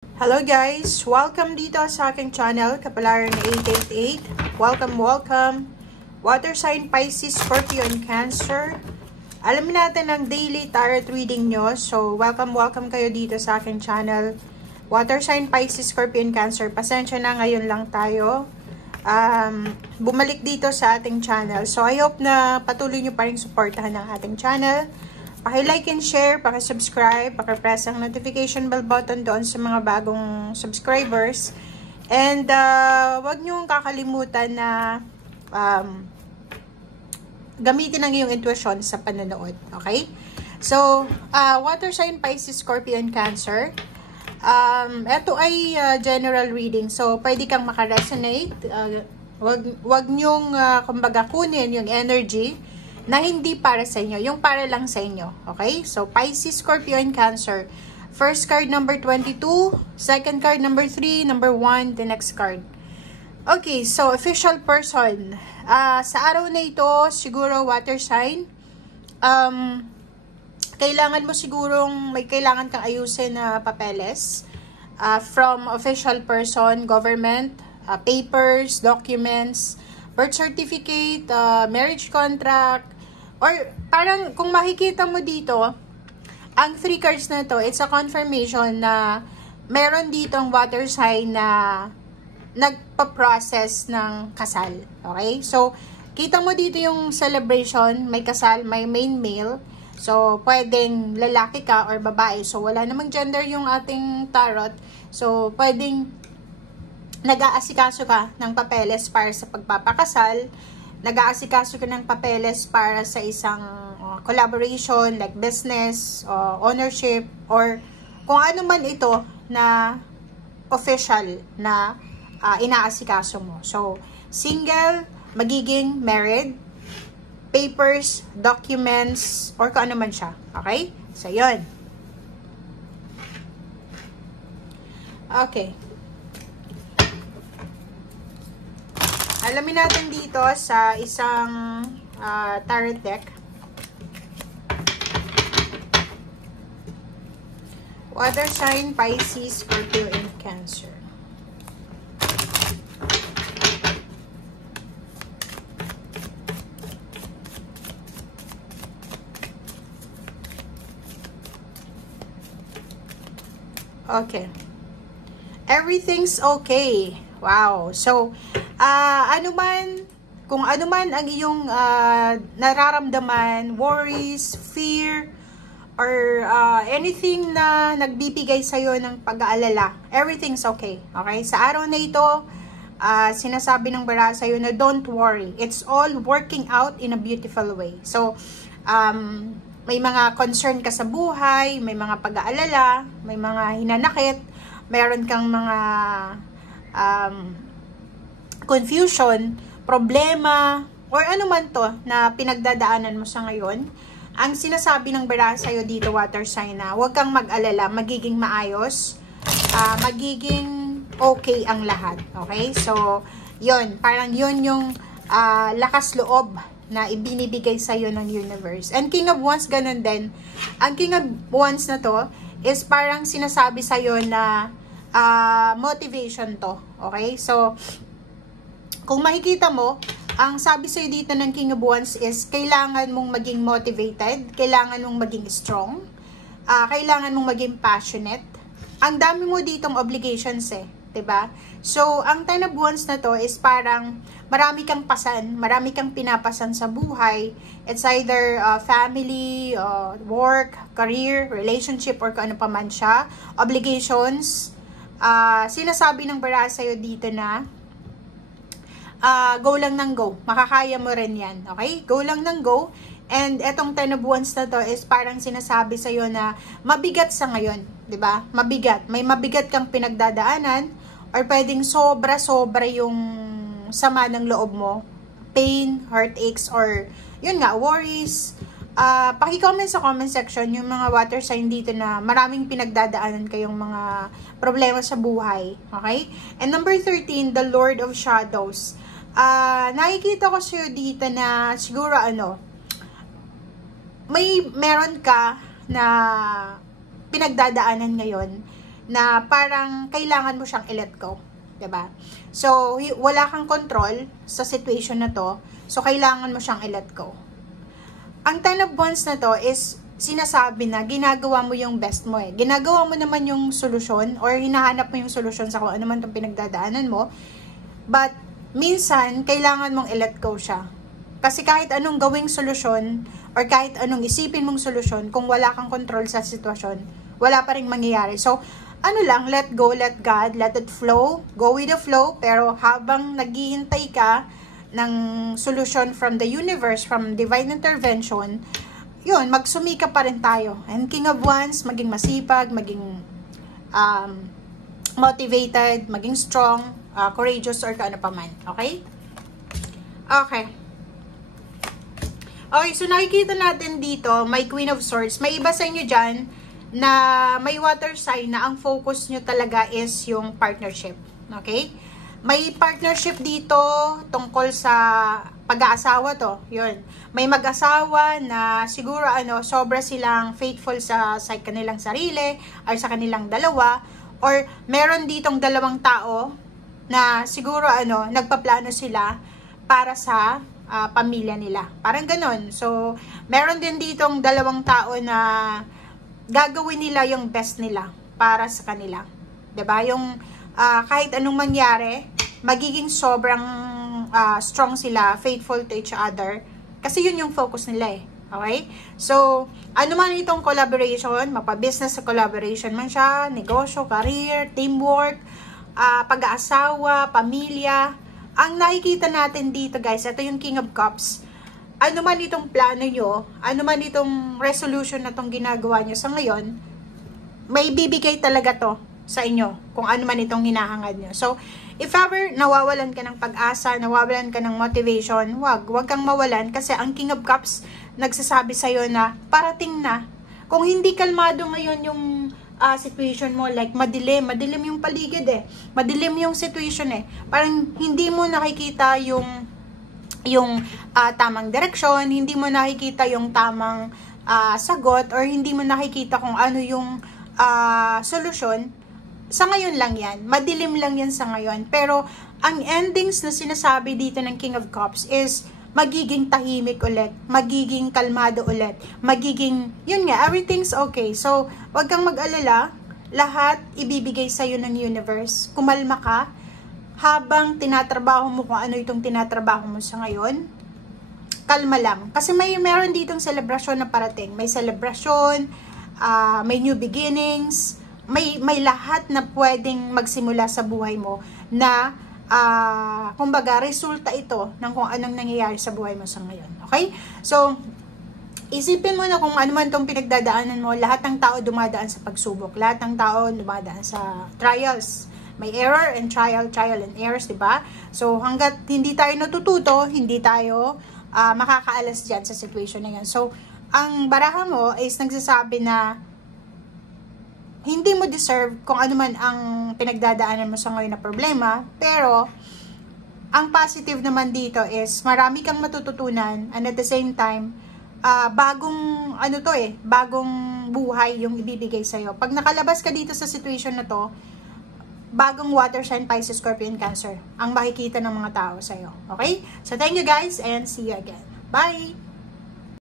Hello guys! Welcome dito sa aking channel, Kapalaran 888. Welcome! Water sign Pisces, Scorpio, and Cancer. Alamin natin ang daily tarot reading nyo. So, welcome kayo dito sa aking channel. Water sign Pisces, Scorpio, and Cancer. Pasensya na, ngayon lang tayo bumalik dito sa ating channel. So, I hope na patuloy nyo pa rin supportahan ang ating channel. Paki-like and share, paki-subscribe, paki-press ang notification bell button doon sa mga bagong subscribers. And wag niyo kakalimutan na gamitin ang iyong intuition sa panonood. Okay? So, water sign Pisces, Scorpio, and Cancer. Ito ay general reading. So, pwede kang makaresonate. Wag niyong kumbaga kunin yung energy na hindi para sa inyo, yung para lang sa inyo. Okay? So, Pisces, Scorpio, and Cancer. First card, number 22. Second card, number 3. Number 1, the next card. Okay, so, official person. Sa araw na ito, siguro water sign. Kailangan mo sigurong may kailangan kang ayusin na papeles. From official person, government, papers, documents, birth certificate, marriage contract, or parang kung makikita mo dito, ang 3 cards na to, it's a confirmation na meron ditong water sign na nagpa-process ng kasal. Okay? So, kita mo dito yung celebration, may kasal, may main male. So, pwedeng lalaki ka or babae. So, wala namang gender yung ating tarot. So, pwedeng nag-aasikaso ka ng papeles para sa pagpapakasal, nag-aasikaso ka ng papeles para sa isang collaboration like business, ownership, or kung ano man ito na official na inaasikaso mo. So, single, magiging married, papers, documents, or kung ano man siya. Okay? So, yun. Okay. Alamin natin dito sa isang tarot deck. Water sign Pisces, Scorpio, and Cancer. Okay. Everything's okay. Wow. So, kung ano man ang iyong nararamdaman, worries, fear, or anything na nagbibigay sa'yo ng pag-aalala, everything's okay. Okay? Sa araw na ito, sinasabi ng bara sa'yo na don't worry. It's all working out in a beautiful way. So, may mga concern ka sa buhay, may mga pag-aalala, may mga hinanakit, meron kang mga confusion, problema, or ano man to na pinagdadaanan mo sa ngayon, ang sinasabi ng bara sa'yo dito, water sign, na huwag kang mag-alala, magiging maayos, magiging okay ang lahat. Okay? So, yun, parang yun yung lakas loob na ibinibigay sa'yo ng universe. And King of Wands, ganun din. Ang King of Wands na to is parang sinasabi sa'yo na motivation to. Okay? So, kung makikita mo, ang sabi sa'yo dito ng King of Wands is kailangan mong maging motivated, kailangan mong maging strong, kailangan mong maging passionate. Ang dami mo ditong obligations diba? So, ang Ten of Wands na to is parang marami kang pasan, marami kang pinapasan sa buhay. It's either family, work, career, relationship, or kung ano pa man siya. Obligations. Sinasabi ng bara sa'yo dito na go lang ng go. Makakaya mo rin yan. Okay? Go lang ng go. And etong Ten of Wands na to is parang sinasabi sa'yo na mabigat sa ngayon. Diba? Mabigat. May mabigat kang pinagdadaanan or pwedeng sobra-sobra yung sama ng loob mo. Pain, heartaches, or yun nga, worries. Paki-comment sa comment section yung mga water sign dito na maraming pinagdadaanan kayong mga problema sa buhay. Okay? And number 13, the Lord of Shadows. Nakikita ko sa'yo dito na siguro meron ka na pinagdadaanan ngayon na parang kailangan mo siyang i-let go. Diba? So, wala kang control sa situation na to. So, kailangan mo siyang i-let go. Ang Ten of Wands na to is sinasabi na ginagawa mo yung best mo eh. Ginagawa mo naman yung solusyon or hinahanap mo yung solusyon sa kung ano man itong pinagdadaanan mo. But, minsan, kailangan mong i-let go siya. Kasi kahit anong gawing solusyon or kahit anong isipin mong solusyon, kung wala kang control sa sitwasyon, wala pa rin mangyayari. So, ano lang, let go, let God, let it flow, go with the flow, pero habang naghihintay ka ng solusyon from the universe, from divine intervention, yun, magsumika pa rin tayo. And King of Wands, maging masipag, maging motivated, maging strong, courageous, or kaano pa man. Okay? Okay. Okay, so nakikita natin dito, may Queen of Swords. May iba sa inyo dyan na may water sign na ang focus nyo talaga is yung partnership. Okay? May partnership dito tungkol sa pag-aasawa to. Yun. May mag-asawa na siguro sobra silang faithful sa kanilang sarili or sa kanilang dalawa. Or meron ditong dalawang tao na siguro nagpaplano sila para sa pamilya nila. Parang ganon. So, meron din ditong dalawang tao na gagawin nila yung best nila para sa kanila. 'Di ba? Yung kahit anong mangyari, magiging sobrang strong sila, faithful to each other. Kasi yun yung focus nila eh. Okay? So, ano man itong collaboration, mapa-business sa collaboration man siya, negosyo, career, teamwork, pag-aasawa, pamilya. Ang nakikita natin dito guys, ito yung King of Cups. Ano man itong plano nyo, ano man itong resolution na itong ginagawa nyo sa ngayon, may bibigay talaga to sa inyo, kung ano man itong hinahangad nyo. So, if ever nawawalan ka ng pag-asa, nawawalan ka ng motivation, wag kang mawalan kasi ang King of Cups nagsasabi sa'yo na parating na. Kung hindi kalmado ngayon yung situation mo, like madilim yung paligid eh. Madilim yung situation eh. Parang hindi mo nakikita yung tamang direksyon, hindi mo nakikita yung tamang sagot, or hindi mo nakikita kung ano yung solusyon. Sa ngayon lang yan. Madilim lang yan sa ngayon. Pero, ang endings na sinasabi dito ng King of Cups is magiging tahimik ulit, magiging kalmado ulit, magiging, yun nga, everything's okay. So, wag kang mag-alala, lahat ibibigay sa'yo ng universe. Kumalma ka, habang tinatrabaho mo kung ano itong tinatrabaho mo sa ngayon, kalma lang. Kasi meron ditong selebrasyon na parating. May selebrasyon, may new beginnings, may lahat na pwedeng magsimula sa buhay mo na kumbaga resulta ito ng kung anong nangyayari sa buhay mo sa ngayon. Okay? So, isipin mo na kung ano man itong pinagdadaanan mo, lahat ng tao dumadaan sa pagsubok, lahat ng tao dumadaan sa trials. May error and trial and errors, diba? So, hanggat hindi tayo natututo, hindi tayo makakaalas dyan sa situation na yan. So, ang baraha mo is nagsasabi na hindi mo deserve kung ano man ang pinagdadaanan mo sa ngayon na problema, pero ang positive naman dito is marami kang matututunan, and at the same time, bagong bagong buhay yung ibibigay sa'yo. Pag nakalabas ka dito sa situation na to, bagong water sign, Pisces, Scorpion, Cancer ang makikita ng mga tao sa'yo. Okay? So, thank you guys and see you again. Bye!